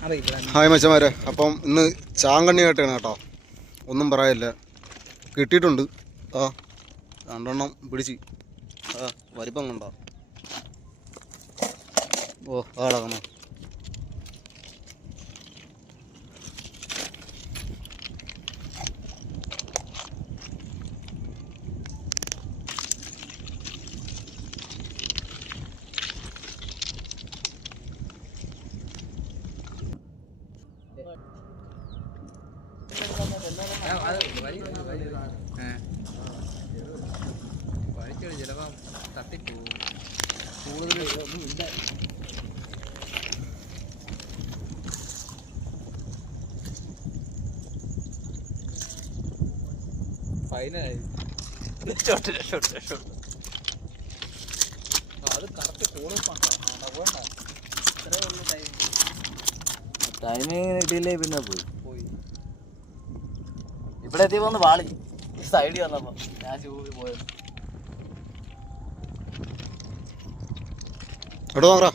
Hi മച്ചന്മാരെ, അപ്പം ഇന്ന് ചാങ്കണ്ണി കേട്ടാണ് കേട്ടോ. ഒന്നും പറയാനില്ല, കിട്ടിയിട്ടുണ്ട്. ആ 2 എണ്ണം പിടിച്ച്. വലിപ്പം കൊണ്ടോ. ഓ ആളാകണോ. ചിലപ്പം തട്ടിപ്പോവും. കൂടുതൽ ഒന്നും ഇല്ല. ഫൈനലായി. അത് കറക്റ്റ് ടൈമിങ് കിട്ടിയില്ലേ പിന്നെ പോയി. ഇവിടെ എത്തിയപ്പോ ഒന്ന് വാളി സൈഡിൽ വന്നപ്പോ ഞാൻ ചൂടി പോയത്. എവിടെ നോക്കറാ.